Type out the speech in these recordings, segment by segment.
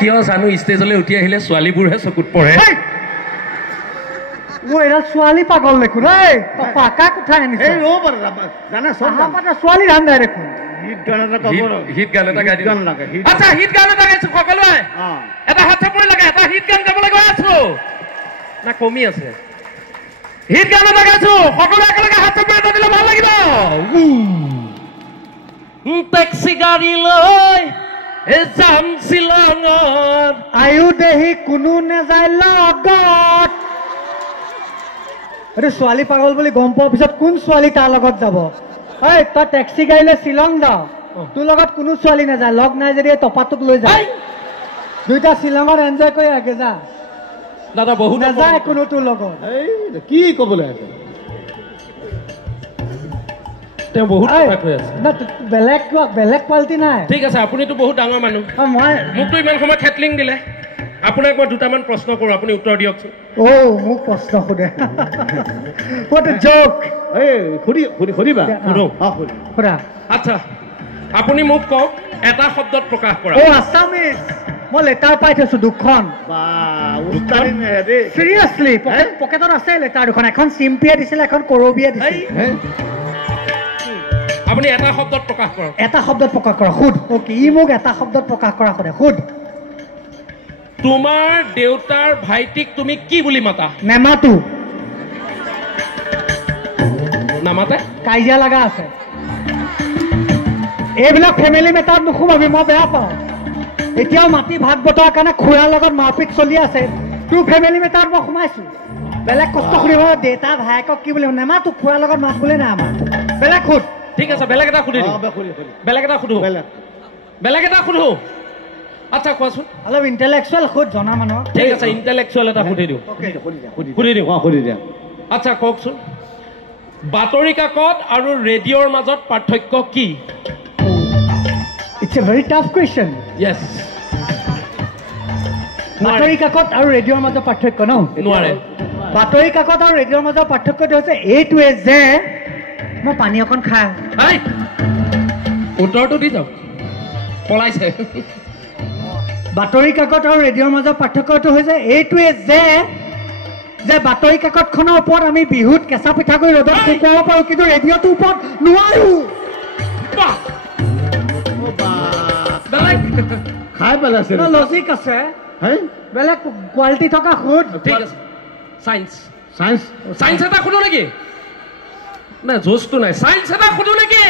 কিয় জানো ষ্টেজলৈ উঠি আহিলে ছোৱালীবোৰহে চকুত পৰে এৰা ছোৱালী পাগল দেখোন কাক উঠাই আনিছে ছোৱালী ধান্দা দেখোন হিট গান এটা গাই দিওঁ আচ্ছা হিট গান এটা গাইছো সকলোৱে এটা হাত চাপৰি লাগে এটা হিট গান গাবলৈ গৈ আছো না কমি আছে হিট গান এটা গাইছো সকলোৱে একেলগে হাত চাপৰি এটা দিলে ভাল লাগিব টেক্সি গাড়ী লৈ যাম শ্বিলঙত আয়ু দেহি কোনো নেযায় লগত এইটো ছোৱালী পাগল বুলি গম পোৱাৰ পিছত কোন ছোৱালী তাৰ লগত যাব তই টেক্সি গাড়ীলৈ শ্বিলং যাও তোৰ লগত কোনো ছোৱালী নাযায় লগ নাই যদি টপাটোক লৈ যায় দুইটা শ্বিলঙত এনজয় কৰি আগে যা দাদা বহুত নাযায় কোনো তোৰ লগত কি ক'বলৈ আছে তেওঁ বহুত কথা কৈ আছে বেলেগ কোৱালিটি নাই ঠিক আছে আপুনিতো বহুত ডাঙৰ মানুহ মই মোকতো ইমান সময় থেটলিং দিলে আপোনাক মই দুটামান প্ৰশ্ন কৰোঁ আপুনি উত্তৰ দিয়কচোন মোক প্ৰশ্ন সোধে what a joke সুধিবা সুধা আচ্ছা আপুনি মোক কওক এটা শব্দত প্ৰকাশ কৰা আছামিজ মই লেটাৰ পাই থৈছো দুখন চিৰিয়াছলি পকেটত আছে লেটাৰ দুখন এখন চিম্পিয়ে দিছিলে এখন কৰবিয়ে দিছিলে আপুনি এটা শব্দত প্ৰকাশ কৰক এটা শব্দত প্ৰকাশ কৰা সুধ অ'কে ই মোক এটা শব্দত প্ৰকাশ কৰা সুধ তোমাৰ দেউতাৰ ভাইটিক তুমি কি বুলি মাতা নেমাতো নামাতে কাজিয়া লগা আছে এইবিলাক ফেমিলি মেটাৰত নোসোমাবি মই বেয়া পাওঁ এতিয়াও মাটি ভাগ বতৰাৰ কাৰণে খুৰাৰ লগত মাৰপিট চলি আছে তোৰ ফেমিলি মেটাৰত মই সোমাইছো বেলেগ কষ্ট কৰিব দেউতা ভায়েকক কি বুলি নেমাতো খুৰাৰ লগত মাত বোলে নাই আমাৰ বেলেগ সুধ ঠিক আছে বেলেগ এটা সুধি বেলেগ এটা সুধো আচ্ছা কোৱাচোন অলপ ইণ্টেলেকচুৱেল সুধ জনা মানুহ ঠিক আছে ইণ্টেলেকচুৱেল এটা সুধি দিওঁ আচ্ছা কওকচোন বাতৰি কাকত আৰু ৰেডিঅ'ৰ মাজত পাৰ্থক্য কি it's a very tough question yes বাতৰি কাকত আৰু ৰেডিঅ'ৰ মাজত পাৰ্থক্য নোৱাৰে বাতৰি কাকত আৰু ৰেডিঅ'ৰ মাজত পাৰ্থক্যটো হৈছে এইটোৱে যে মই পানী অকণ খাই উত্তৰটো দি যাওক পলাইছে বাতৰি কাকত আৰু ৰেডিঅ'ৰ মাজত পাৰ্থক্যটো হৈছে এইটোৱে যে বাতৰি কাকতখনৰ ওপৰত আমি বিহুত কেঁচা পিঠা কৰি ৰ'দত শুকুৱাব পাৰোঁ কিন্তু ৰেডিঅ'টোৰ ওপৰত নোৱাৰো খাই পেলাইছে লজিক আছে বেলেগ কোৱালিটি থকা সুধ ঠিক আছে চাইন্স এটা সুধো নেকি নাই জোচটো নাই চাইন্স এটা সুধো নেকি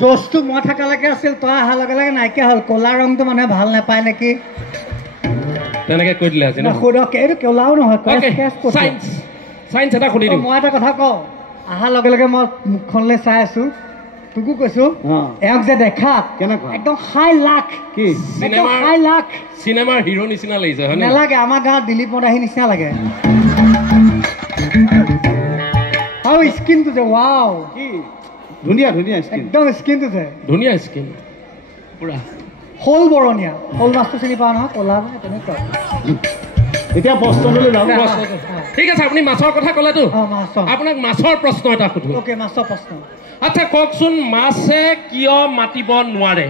জোচটো মই থকালৈকে আছিল তই অহাৰ লগে লগে নাইকিয়া হ'ল ক'লা ৰংটো মানুহে ভাল নাপায় নেকি তেনেকে কৈ দিলে সুধক এইটো ক'লাও নহয় চাইন্স এটা সুধি দিওঁ মই এটা কথা কওঁ অহাৰ লগে লগে মই মুখখনলৈ চাই আছো তোকো কৈছো এওঁক যে দেখাত একদম হাই লাখ চিনেমাৰ হিৰো নিচিনা লাগিছে নালাগে আমাৰ গাঁৱত দিলীপ মদাহী নিচিনা লাগে আৰু স্কিনটো যে ৱাও ধুনীয়া একদম স্কিনটো যে ধুনীয়া স্কিন পুৰা শ'ল বৰণীয়া শ'ল মাছটো চিনি পাওঁ নহয় ক'লা তেনেকুৱা এতিয়া প্ৰশ্নলৈ যাওঁ ঠিক আছে আপুনি মাছৰ কথা ক'লেতো আপোনাক মাছৰ প্ৰশ্ন এটা সুধো মাছৰ প্ৰশ্ন আচ্ছা কওকচোন মাছে কিয় মাতিব নোৱাৰে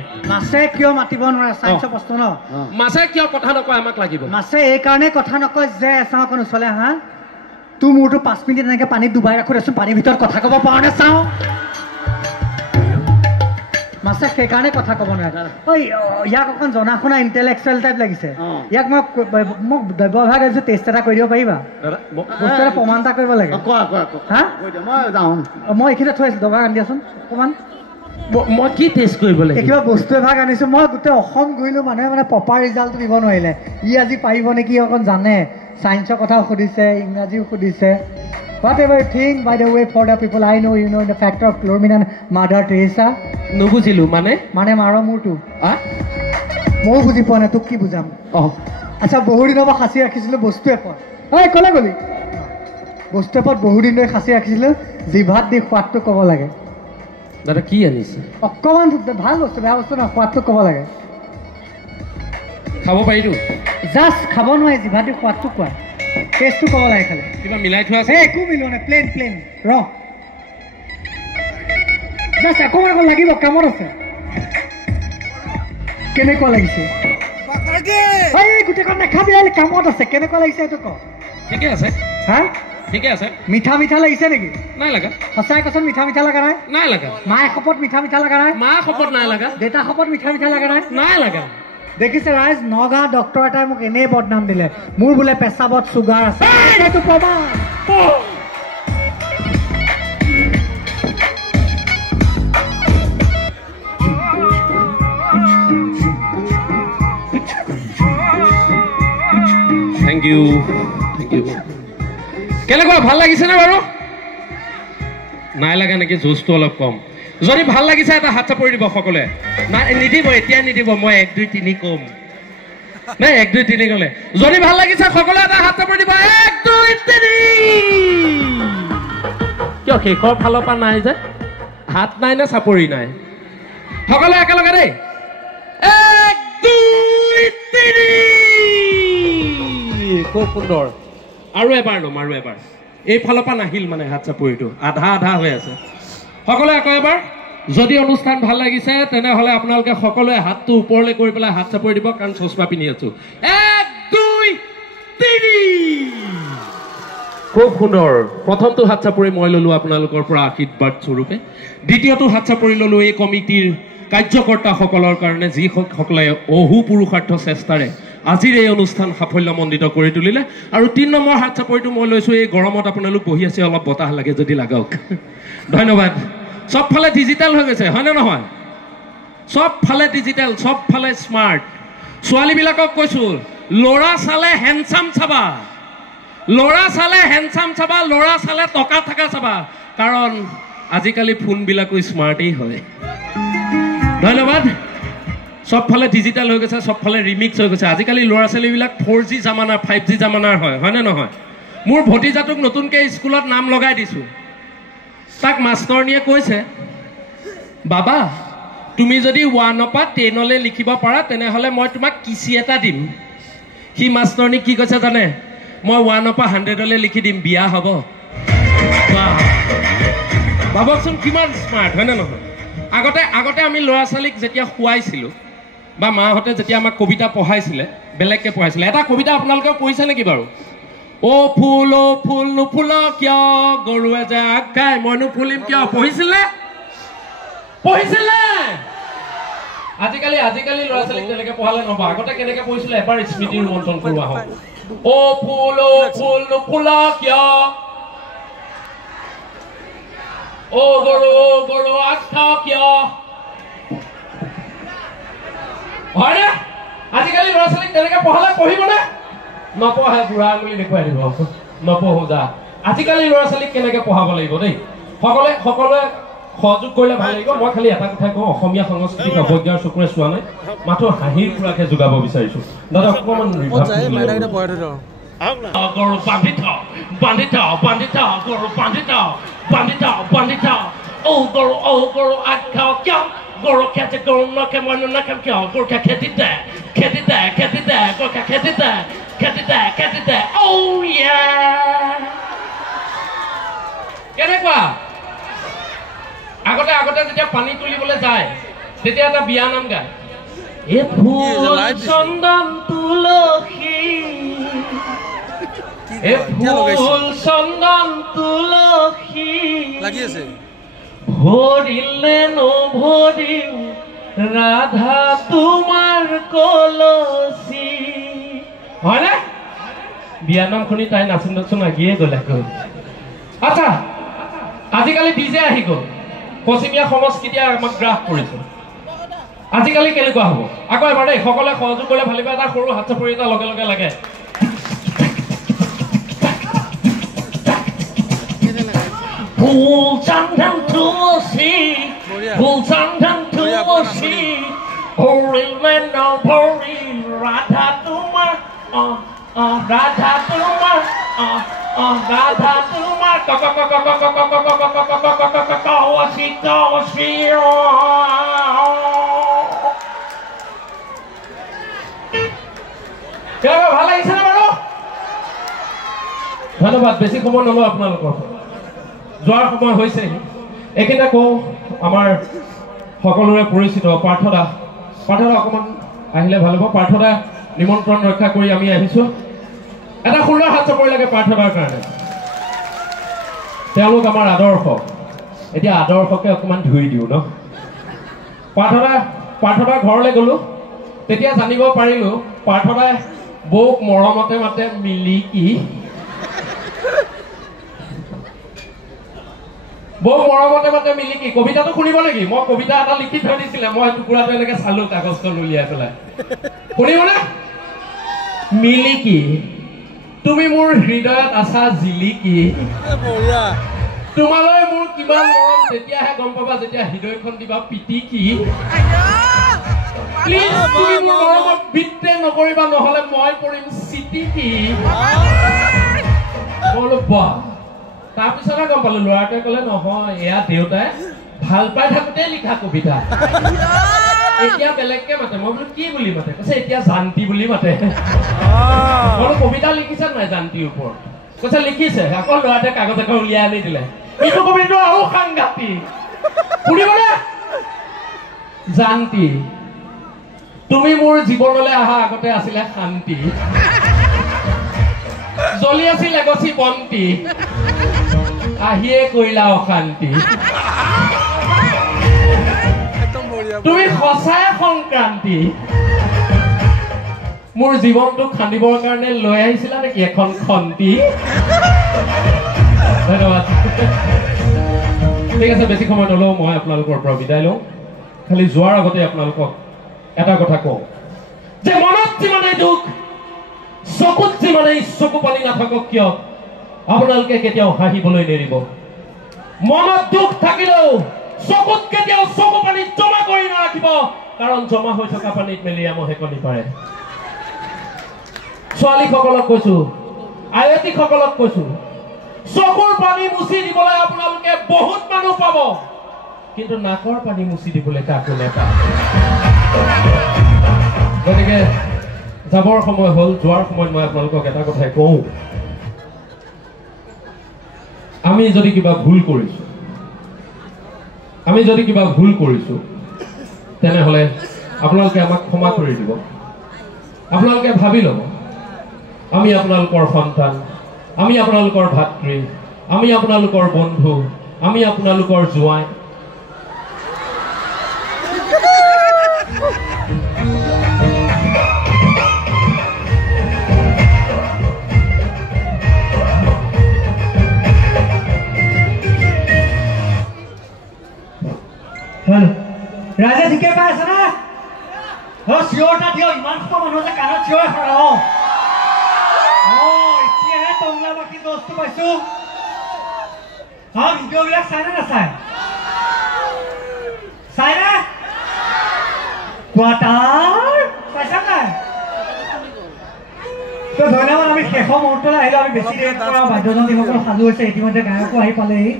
চাইন্সৰ প্ৰশ্ন ন মাছে কিয় কথা নকয় আমাক লাগিব মাছে এইকাৰণে কথা নকয় যে চাওঁ অকণ ওচৰলৈ আহা তোৰ মোৰতো 5 মিনিট এনেকৈ পানীত ডুবাই ৰাখো দেচোন পানীৰ ভিতৰত কথা ক'ব পাৰ নে চাওঁ মাছে সেইকাৰণে কথা ক'ব নোৱাৰে ইয়াক অকণ জনা শুনা ইণ্টেলেকচুৱেল টাইপ লাগিছে ইয়াক মোক দ্ৰব্যভাগ আহিছোঁ টেষ্ট এটা কৰি দিব পাৰিবা বস্তু এটা প্ৰমাণ এটা কৰিব লাগে মই এইখিনিতে থৈ আছিলোঁ দৰকাৰ আনি দিয়াচোন অকণমান মই কি টেষ্ট কৰিব লাগে কিবা বস্তু এভাগ আনিছোঁ মই গোটেই অসম ঘূৰিলোঁ মানুহে মানে প্ৰপাৰ ৰিজাল্টটো দিব নোৱাৰিলে আজি পাৰিব নেকি অকণ জানে চাইন্সৰ কথাও সুধিছে ইংৰাজীও সুধিছে whatever you think by the way for the people I know you know the factor of chlorine and Mother Teresa নুবুজিলোঁ মানে মাৰ মূৰটো ময়ো বুজি পোৱা নাই তোক কি বুজাম আচ্ছা বহুদিনৰ পৰা সাঁচি ৰাখিছিলোঁ বস্তু এপত ক'লে গ'লি বস্তু এপত বহুদিন ধৰি সাঁচি ৰাখিছিলোঁ জিভাত দি সোৱাদটো ক'ব লাগে দাদা কি আনিছে অকণমান ভাল বস্তু বেয়া বস্তু নহয় সোৱাদটো ক'ব লাগে খাব পাৰিতো জাষ্ট খাব নোৱাৰি জিভাত দি সোৱাদটো কোৱা টেষ্টটো ক'ব লাগে খালি কিবা মিলাই থোৱা আছে একো মিলোৱা নাই প্লেন জাষ্ট অকণমান লাগিব কামত আছে কেনেকুৱা লাগিছে গোটেইখন নাখাবি কামত আছে কেনেকুৱা লাগিছে এইটো ক ঠিকে আছে হা ঠিকে আছে মিঠা মিঠা লাগিছে নেকি নাই লাগা সঁচাই কৈছোন মিঠা মিঠা লগা নাই নাই লাগা মায়ে শপত মিঠা মিঠা লগা নাই মা শপত নাই লাগা দেউতা শপত মিঠা মিঠা লগা নাই নাই লাগা দেখিছে ৰাইজ নগাঁও ডক্টৰ এটাই মোক এনেই বদনাম দিলে মোৰ বোলে পেচাবত চুগাৰ আছে এইটো প্ৰমাণ Thank you. কেনেকুৱা ভাল লাগিছে নে বাৰু নাই লাগা নেকি জোচটো অলপ কম যদি ভাল লাগিছে এটা হাত চাপৰি দিব সকলোৱে নাই নিদিব এতিয়া নিদিব মই 1 2 3 কম নাই 1 2 3 কলে যদি ভাল লাগিছে সকলোৱে এটা হাত চাপৰি দিব 1 2 3 কিয় শেষৰ ফালৰ পৰা নাই যে হাত নাই নে চাপৰি নাই সকলোৱে একেলগে দেই 1 2 3 খুব সুন্দৰ আৰু এবাৰ এই ফালৰ পৰা নাহিল মানে হাত চাপৰিটো আধা আধা হৈ আছে সকলোৱে আকৌ এবাৰ যদি অনুষ্ঠান ভাল লাগিছে তেনেহ'লে আপোনালোকে সকলোৱে হাতটো ওপৰলৈ কৰি পেলাই হাত চাপৰি দিব কাৰণ চশমা পিন্ধি আছো 1 2 3 খুব সুন্দৰ প্ৰথমটো হাত চাপৰি মই ললো আপোনালোকৰ পৰা আশীৰ্বাদ স্বৰূপে দ্বিতীয়টো হাত চাপৰি ললো এই কমিটিৰ কাৰ্যকৰ্তাসকলৰ কাৰণে যিসকলে অহু পুৰুষাৰ্থ চেষ্টাৰে আজিৰ এই অনুষ্ঠান সাফল্যমণ্ডিত কৰি তুলিলে আৰু 3 নম্বৰ হাত চাপৰিটো মই লৈছো এই গৰমত আপোনালোক বহি আছে অলপ বতাহ লাগে যদি লাগক ধন্যবাদ সবফালে ডিজিটাল হৈ গৈছে হয় না নহয় সবফালে ডিজিটাল সবফালে স্মাৰ্ট ছোৱালীবিলাকক কৈছো লৰা চালে হ্যান্ডসাম চাবা লৰা চালে টকা থাকা চাবা কাৰণ আজিকালি ফোনবিলাকো স্মাৰ্টেই হয় ধন্যবাদ সবফালে ডিজিটাল হৈ গৈছে সবফালে ৰিমিক্স হৈ গৈছে আজিকালি ল'ৰা ছোৱালীবিলাক 4G জামানাৰ 5G জামানাৰ হয় নে নহয় মোৰ ভতিজাটোক নতুনকৈ স্কুলত নাম লগাই দিছোঁ তাক মাষ্টৰনীয়ে কৈছে বাবা তুমি যদি 1 পৰা 10 লৈ লিখিব পাৰা তেনেহ'লে মই তোমাক কিচি এটা দিম সি মাষ্টৰনী কি কৈছে জানে মই 1 পৰা 100 লৈ লিখি দিম বিয়া হ'ব ভাবকচোন কিমান স্মাৰ্ট হয় নে নহয় আগতে আমি ল'ৰা ছোৱালীক যেতিয়া শুৱাইছিলোঁ বা মাহঁতে যেতিয়া আমাক কবিতা পঢ়াইছিলে বেলেগকৈ পঢ়াইছিলে এটা কবিতা আপোনালোকে পঢ়িছে নেকি বাৰু অ ফুল নুফুল কিয় গৰুৱে যে আগ খাই মই নুফুলিম কিয় পঢ়িছিলে আজিকালি ল'ৰা ছোৱালীক তেনেকৈ পঢ়ালে নহ'ব আগতে কেনেকৈ পঢ়িছিলে এবাৰ স্মৃতি ৰোমন্থন কৰোৱা হওক অ ফুল নুফুল কিয় অ গৰু আগ খাও কিয় হয় না আজিকালি ল'ৰা ছোৱালীক তেনেকৈ পঢ়ালে পঢ়িবনে নপঢ়ে বুঢ়া আঙুলি দেখুৱাই দিব নপঢ়ো যা আজিকালি ল'ৰা ছোৱালীক কেনেকৈ পঢ়াব লাগিব দেই সকলোৱে সহযোগ কৰিলে ভাল লাগিব মই খালি এটা কথাই কওঁ অসমীয়া সংস্কৃতিক অৱজ্ঞাৰ চকুৰে চোৱা নাই মাথো হাঁহিৰ খুৰাকে যোগাব বিচাৰিছো দাদা অকণমান গৰু বান্ধি থ গৰু বান্ধি থ অ গৰু আগ খাও কিয় গৰু খেতে গৰু নখে মই নাখাম কিয় গৰু খেতি দে গৰু খেতি দে অ কেনেকুৱা আগতে যেতিয়া পানী তুলিবলৈ যায় তেতিয়া এটা বিয়া নাম গায় এ ফুল চন্দন তুলসী এ ফুল চন্দন তুলসী লাগি আছে ভৰিলে নভৰিম ৰাধা তোমাৰ কলচী হয়নে বিয়া নাম শুনি তাই নাচোন আগিয়ে গ'লে আচ্ছা আজিকালি ডিজে আহি গ'ল পশ্চিমীয়া সংস্কৃতিয়ে আমাক গ্ৰাস কৰিছে আজিকালি কেনেকুৱা হ'ব আকৌ এবাৰ দেই সকলোৱে সহযোগ কৰিলে ভালিবা এটা সৰু হাত চাপৰি এটা লগে লগে লাগে ফুল চন্দন তুলসী ভৰিলে নভৰি ৰাধা তোমাৰ ৰাধা তোমাৰ ভাল লাগিছে নে বাৰু ধন্যবাদ বেছি সময় নলওঁ আপোনালোকৰ যোৱাৰ সময় হৈছে এইকেইটা কওঁ আমাৰ সকলোৰে পৰিচিত পাৰ্থদা অকণমান আহিলে ভাল হ'ব পাৰ্থদা নিমন্ত্ৰণ ৰক্ষা কৰি আমি আহিছোঁ এটা সুন্দৰ হাত চাপৰি লাগে পাৰ্থদাৰ কাৰণে তেওঁলোক আমাৰ আদৰ্শ এতিয়া আদৰ্শকে অকণমান ধুই দিওঁ ন পাৰ্থদাৰ ঘৰলৈ গ'লোঁ তেতিয়া জানিব পাৰিলোঁ পাৰ্থদাই বৌক মৰমতে মাতে মিলিকি বৌক মৰমতে মাতে মিলিকি কবিতাটো শুনিব নেকি মই কবিতা এটা লিখি থৈ দিছিলে মই টুকুৰাটো এনেকৈ চালোঁ কাগজখন উলিয়াই পেলাই শুনিবনে মিলিকি তুমি মোৰ হৃদয়ত আছা জিলিকি তোমালৈ মোৰ কিমান মৰম তেতিয়াহে গম পাবা যেতিয়া হৃদয়খন দিবা পিটিকি প্লিজ তুমি মোৰ মৰমত বিত্তে নকৰিবা নহ'লে মই পৰিম চিটিকি বোলো বাহ তাৰপিছতে গম পালোঁ ল'ৰাটোৱে ক'লে নহয় এয়া দেউতাই ভাল পাই থাকোঁতে লিখা কবিতা এতিয়া বেলেগকে মাতে মই বোলো কি বুলি মাতে কৈছে এতিয়া জান্তি বুলি মাতে বোলো কবিতা লিখিছে নাই জান্তিৰ ওপৰত কৈছে লিখিছে আকৌ ল'ৰাটোৱে কাগজ এখন উলিয়াই আনি দিলে এইটো কবিতাটো আৰু সাংঘাতিক শুনিবনে জান্তি তুমি মোৰ জীৱনলৈ অহা আগতে আছিলে শান্তি জ্বলি আছিল এগছি বন্তি আহিয়ে কৰিলা অশান্তি তুমি সঁচাই সংক্ৰান্তি মোৰ জীৱনটো খান্দিবৰ কাৰণে লৈ আহিছিলা নেকি এখন খন্তি ধন্যবাদ ঠিক আছে বেছি সময় নলওঁ মই আপোনালোকৰ পৰা বিদায় লওঁ খালি যোৱাৰ আগতে আপোনালোকক এটা কথা কওঁ যে মনত যিমানেই দুখ চকুত যিমানেই চকু পানী নাথাকক কিয় আপোনালোকে কেতিয়াও হাঁহিবলৈ নেৰিব মনত দুখ থাকিলেও চকুত কেতিয়াও চকু পানী জমা কৰি নাৰাখিব কাৰণ জমা হৈ থকা পানীত মেলিয়ামহে কণী পাৰে ছোৱালীসকলক কৈছো আয়তীসকলক কৈছো চকুৰ পানী মুচি দিবলৈ আপোনালোকে বহুত মানুহ পাব কিন্তু নাকৰ পানী মুচি দিবলৈ কাকো নেপায় গতিকে যাবৰ সময় হ'ল যোৱাৰ সময়ত মই আপোনালোকক এটা কথাই কওঁ আমি যদি কিবা ভুল কৰিছোঁ তেনেহ'লে আপোনালোকে আমাক ক্ষমা কৰি দিব আপোনালোকে ভাবি ল'ব আমি আপোনালোকৰ সন্তান আমি আপোনালোকৰ ভাতৃ আমি আপোনালোকৰ বন্ধু আমি আপোনালোকৰ জোৱাই ৰাজে ঠিকে পাই আছে না চিঞৰটা দিয়ক ইমান সময় মানুহ যে কাণত চিঞৰে এতিয়াহে টংলা বাকী দোষটো পাইছো ভিডিঅ'বিলাক চাই নে নাচাই চাই না পাইছা নাই তো ধন্যবাদ আমি শেষৰ মুহূৰ্তলৈ আহিলোঁ আমি বেছি দেৰি বাদ্যযন্ত্ৰীসকল সাজু হৈছে ইতিমধ্যে গায়কো আহি পালেহি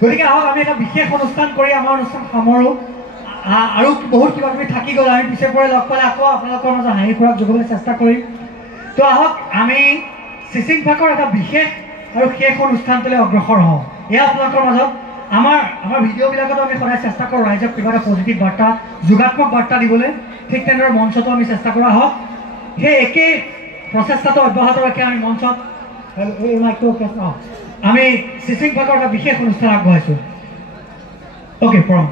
গতিকে আহক আমি এটা বিশেষ অনুষ্ঠান কৰি আমাৰ অনুষ্ঠান সামৰোঁ আৰু বহুত কিবা কিবি থাকি গ'ল আমি পিছে পৰে লগ পালে আকৌ আপোনালোকৰ মাজত হাঁহি ফুৰাক যোগাবলৈ চেষ্টা কৰিম তো আহক আমি চিচিং ফাকৰ এটা বিশেষ আৰু শেষ অনুষ্ঠানটোলৈ অগ্ৰসৰ হওঁ এয়া আপোনালোকৰ মাজত আমাৰ ভিডিঅ'বিলাকতো আমি সদায় চেষ্টা কৰোঁ ৰাইজক কিবা এটা পজিটিভ বাৰ্তা যোগাত্মক বাৰ্তা দিবলৈ ঠিক তেনেদৰে মঞ্চতো আমি চেষ্টা কৰা হওক সেই একেই প্ৰচেষ্টাটো অব্যাহত ৰাখি আমি মঞ্চত আমি চিচিং ফাকৰ এটা বিশেষ অনুষ্ঠান আগবঢ়াইছোঁ অ'কে পৰম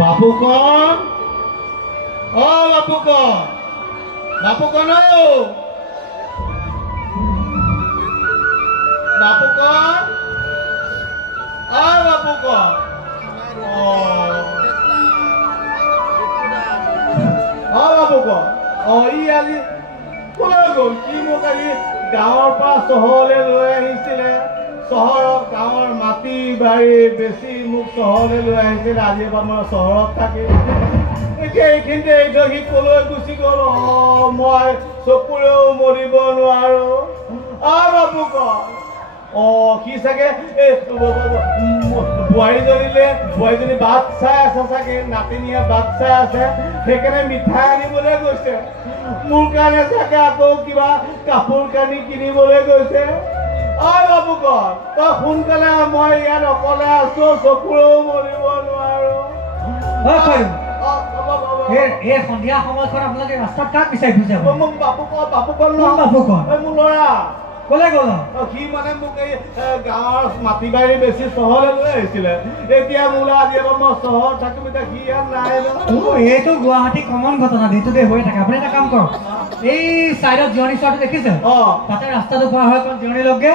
বাপুকন বাপুকন বাপুকন বাপুকন বাপুকন বাপুকন ই আজি ক'লৈ গ'ল কি মোক আজি গাঁৱৰ পৰা চহৰলৈ লৈ আহিছিলে চহৰত গাঁৱৰ মাটি বাৰী বেছি মোক চহৰলৈ লৈ আহিছিলে আজি এবাৰ মই চহৰত থাকি এতিয়া এইখিনিতে সি ক'লৈ গুচি গ'ল মই চকুৰেও মৰিব নোৱাৰো বাপুকন সি চাগে বোৱাৰীজনী বাট চাই আছে চাগে, নাতিনীয়ে বাট চাই আছে, সেইকাৰণে মিঠাই আনিবলৈ গৈছে। মোৰ কাৰণে চাগে আকৌ কিবা কাপোৰ কানি কিনিবলৈ গৈছে। ঐ বাবুকণ, তই সোনকালে, মই ইয়াত অকলে আছো, চকুৰেও মৰিব নোৱাৰো। এই সন্ধিয়া সময়খন আপোনালোকে ৰাস্তাত কাক বিচাৰি ফুৰিছে? বাবুকণ মোৰ ল'ৰা। ক'লে গ'ল? সি মানে মোক এই গাঁৱৰ মাটি বাৰী বেছি চহৰলৈ লৈ আহিছিলে। এতিয়া মোলৈ আজি এবাৰ মই চহৰত থাকিম, এতিয়া সি ইয়াত নাই। এইটো গুৱাহাটী কমন ঘটনা, দিনটোতে হৈ থাকে। আপুনি এটা কাম কৰক, এই চাইডত জিৰণি চোৱাটো দেখিছে? তাতে ৰাস্তাটো পাৰ হৈ অকণ জিৰণি লগে,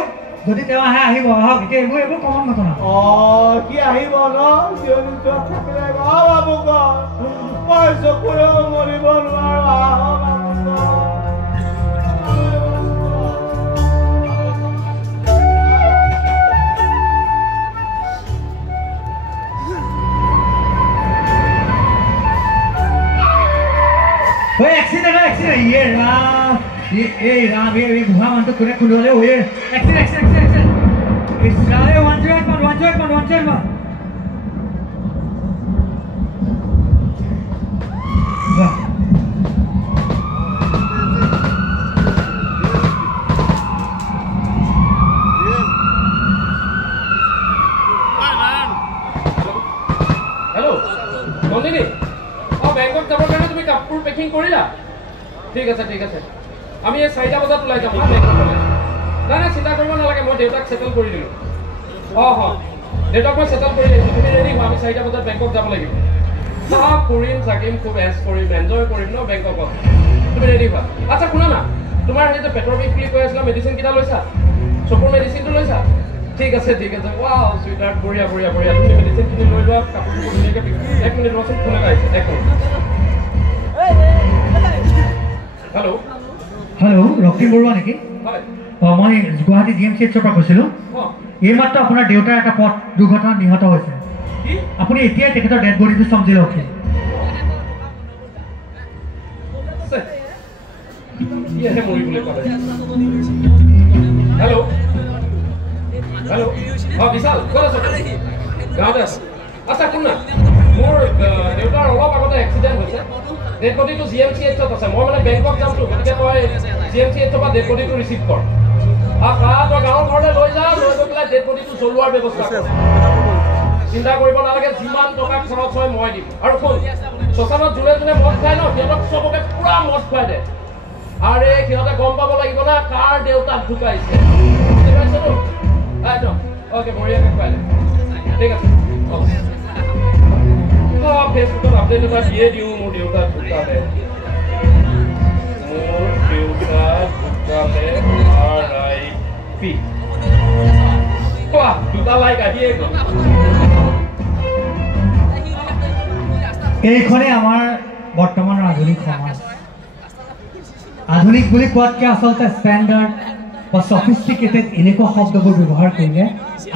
যদি তেওঁ আহে আহিব, আহক। এতিয়া এইবোৰ কমন ঘটনা। কি আহিব ন জিৰণি চোৱাত থাকিলে? বাবুকণ, মই চকুৰেও মৰিব নোৱাৰো, আহক বুঢ়া মানুহটো কোনে খুলিলে? বেংকত যাবৰ কাৰণে তুমি কাপোৰ পেকিং কৰিলা? ঠিক আছে ঠিক আছে, আমি এই 4টা বজাত ওলাই যাম। নাই নাই, চিন্তা কৰিব নালাগে, মই দেউতাক চেটেল কৰি দিলোঁ। দেউতাক মই চেটেল কৰি দিছোঁ, তুমি ৰেডি হোৱা, আমি 4টা বজাত বেংকক যাব লাগিব। ফুৰিম চাকিম, খুব এছ কৰিম, এনজয় কৰিম ন বেংককত। তুমি ৰেডি হোৱা। আচ্ছা শুনা না, তোমাৰ সেই যে পেটৰ বিষ বুলি কৈ আছিলা, মেডিচিনকেইটা লৈছা? চকুৰ মেডিচিনটো লৈছা? ঠিক আছে ঠিক আছে, ৱাও চুইটাৰ্ট, বঢ়িয়া বঢ়িয়া বঢ়িয়া। তুমি মেডিচিনখিনি লৈ লোৱা, কাপোৰটো ধুনীয়াকৈ পিন্ধি। 1 মিনিট ৰচোন, ফোন এটা আহিছে, 1 minute. Hello' hello', Roktim Boruah নেকি? মই গুৱাহাটী GMCHৰ পৰা কৈছিলোঁ। এইমাত্ৰ আপোনাৰ দেউতাৰ এটা পথ দুৰ্ঘটনাত নিহত হৈছে। আপুনি এতিয়াই তেখেতৰ ডেড বডিটো চমজি লওক। হেল্ল' হেল্ল', বিশাল ক'ত আছ? গাঁৱতে আছো। আচ্ছা শুন না, মোৰ দেউতাৰ অলপ আগতে এক্সিডেণ্ট হৈছে। ডেড বডিটো GMCHত আছে। মই মানে বেংকক যামতো, গতিকে তই GMCHৰ পৰা ডেড বডিটো ৰিচিভ কৰ। তই গাঁৱৰ ঘৰলৈ লৈ যা, লৈ গৈ পেলাই ডেড বডিটো জ্বলোৱাৰ ব্যৱস্থা কৰ। চিন্তা কৰিব নালাগে, যিমান টকা খৰচ হয় মই দিম। আৰু শুন, শ্মশানত যোনে যোনে মদ খায় ন, সিহঁতক চবকে পুৰা মদ খুৱাই দে। আৰে সিহঁতে গম পাব লাগিব না কাৰ দেউতাক ঢুকাইছে। অ'কে, বঢ়িয়াকৈ খুৱাই দে। ঠিক আছে, ফেচবুকত আপডেট এটা দিয়ে দিওঁ, মোৰ দেউতা ঢুকালে, RIP। দুটা লাইক আহিয়ে গ'ল। এইখনেই আমাৰ বৰ্তমানৰ আধুনিক সমাজ। আধুনিক বুলি কোৱাতকৈ আচলতে ষ্টেণ্ডাৰ্ড বা ছফিষ্টিকেটেড এনেকুৱা শব্দবোৰ ব্যৱহাৰ কৰিলে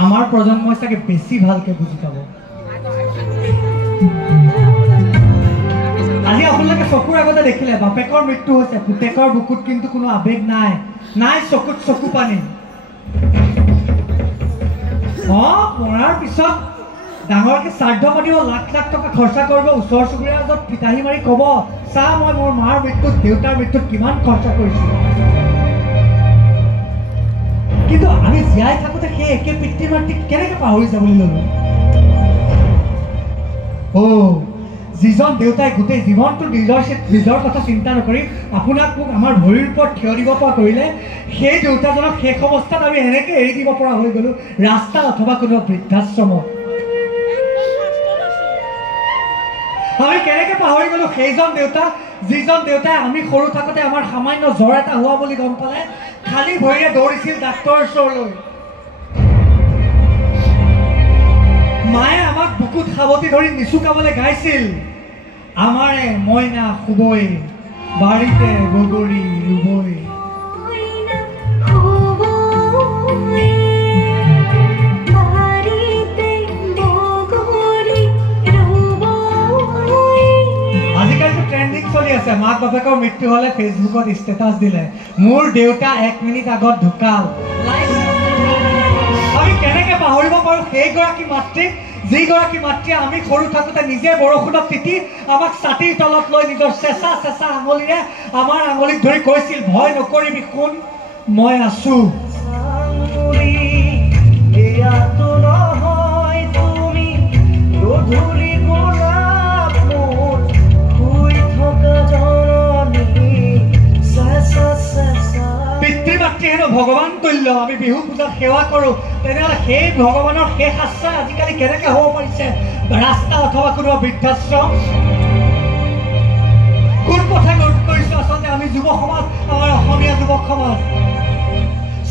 আমাৰ প্ৰজন্মই চাগে বেছি ভালকৈ বুজি পাব। আজি আপোনালোকে চকুৰ আগতে দেখিলে বাপেকৰ মৃত্যু হৈছে, পুতেকৰ বুকুত কিন্তু কোনো আৱেগ নাই, নাই চকুত চকু পানী। মৰাৰ পিছত ডাঙৰকৈ শ্ৰাদ্ধ পাতিব, লাখ লাখ টকা খৰচা কৰিব, ওচৰ চুবুৰীয়াৰ মাজত ফিতাহী মাৰি ক'ব, চা মই মোৰ মাৰ মৃত্যুত, দেউতাৰ মৃত্যুত কিমান খৰচা কৰিছোঁ। কিন্তু আমি জীয়াই থাকোঁতে সেই একে পিতৃ মাতৃক কেনেকৈ পাহৰি যাবলৈ ল'লো? যিজন দেউতাই গোটেই জীৱনটো নিজৰ কথা চিন্তা নকৰি আপোনাক মোক আমাৰ ভৰিৰ ওপৰত থিয় দিব পৰা কৰিলে, সেই দেউতাজনক শেষ অৱস্থাত আমি এনেকৈ এৰি দিব পৰা হৈ গ'লো ৰাস্তা অথবা কোনো বৃদ্ধাশ্ৰমত। আমি কেনেকৈ পাহৰি গ'লো সেইজন দেউতা, যিজন দেউতাই আমি সৰু থাকোঁতে আমাৰ সামান্য জ্বৰ এটা হোৱা বুলি গম পালে খালী ভৰিৰে দৌৰিছিল ডাক্তৰৰ ওচৰলৈ। মায়ে আমাক বুকুত সাৱটি ধৰি নিচুকাবলৈ গাইছিল, আমাৰে মইনা শুবই, বাৰীতে বগৰী ৰুবই। আজিকালিতো ট্ৰেণ্ডিং চলি আছে, মাক বাপেকৰ মৃত্যু হ'লে ফেচবুকত ষ্টেটাছ দিলে, মোৰ দেউতা 1 মিনিট আগত ঢুকাল। আমি কেনেকৈ পাহৰিব পাৰোঁ সেইগৰাকী মাতৃক যিগৰাকী মাতৃয়ে আমি সৰু থাকোঁতে নিজে বৰষুণত তিতি আমাক ছাতিৰ তলত লৈ নিজৰ চেঁচা চেঁচা আঙুলিৰে আমাৰ আঙুলিত ধৰি কৈছিল, ভয় নকৰিবি শুন, মই আছো। পিতৃ-মাতৃ হেনো ভগৱান তুল্য। আমি বিহু পূজাত সেৱা কৰোঁ, তেনেহ'লে সেই ভগৱানৰ শেষ আশ্ৰয় আজিকালি কেনেকৈ হ'ব পাৰিছে? ৰাস্তা অথবা কোনোবা বৃদ্ধাশ্ৰম। কোন কথা গুৰুত্ব কৰিছোঁ আচলতে আমি যুৱ সমাজ, আমাৰ অসমীয়া যুৱক সমাজ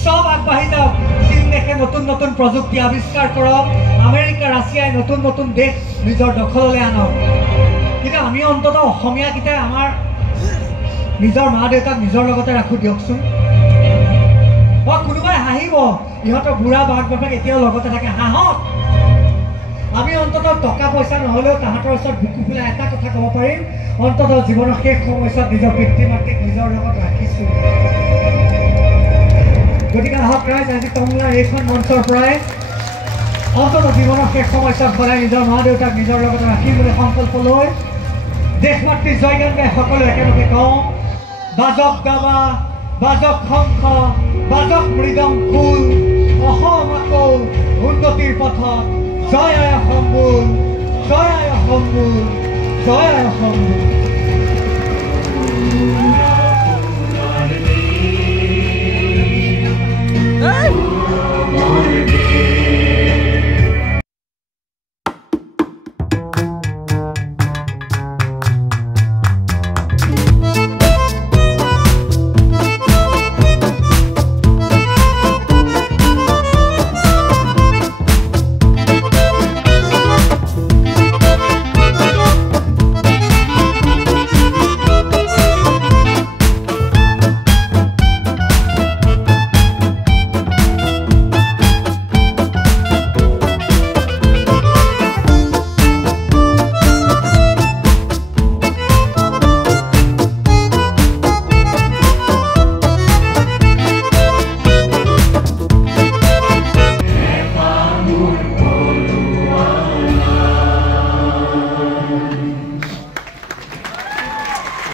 চব আগবাঢ়ি যাওক। চীন দেশে নতুন নতুন প্ৰযুক্তি আৱিষ্কাৰ কৰক, আমেৰিকা ৰাছিয়াই নতুন নতুন দেশ নিজৰ দখললৈ আনক, কিন্তু আমি অন্ততঃ অসমীয়াকেইটাই আমাৰ নিজৰ মা দেউতাক নিজৰ লগতে ৰাখোঁ দিয়কচোন। কোনোবাই হাঁহিব, ইহঁতৰ বুঢ়া বাক বাপেক এতিয়াও লগতে থাকে, হাঁহক। আমি অন্ততঃ টকা পইচা নহ'লেও তাহাঁতৰ ওচৰত বুকু ফুলাই এটা কথা ক'ব পাৰিম, অন্ততঃ জীৱনৰ শেষ সময়ছোৱাত নিজৰ পিতৃ মাতৃক নিজৰ লগত ৰাখিছোঁ। গতিকে আহক ৰাইজ, আজি টংলাৰ এইখন মঞ্চৰ পৰাই অন্ততঃ জীৱনৰ শেষ সময়ছোৱাত সদায় নিজৰ মা দেউতাক নিজৰ লগত ৰাখিম বুলি সংকল্প লৈ দেশ মাতৃ জয়গান গাই সকলো একেলগে কওঁ, বাজক গাবা, বাজক শংখ, বাজক মৃদং খোল, অসম আকৌ উন্নতিৰ পথত, জয় আই অসম বোল, জয় আই অসম বোল, জয় আই অসম বোল।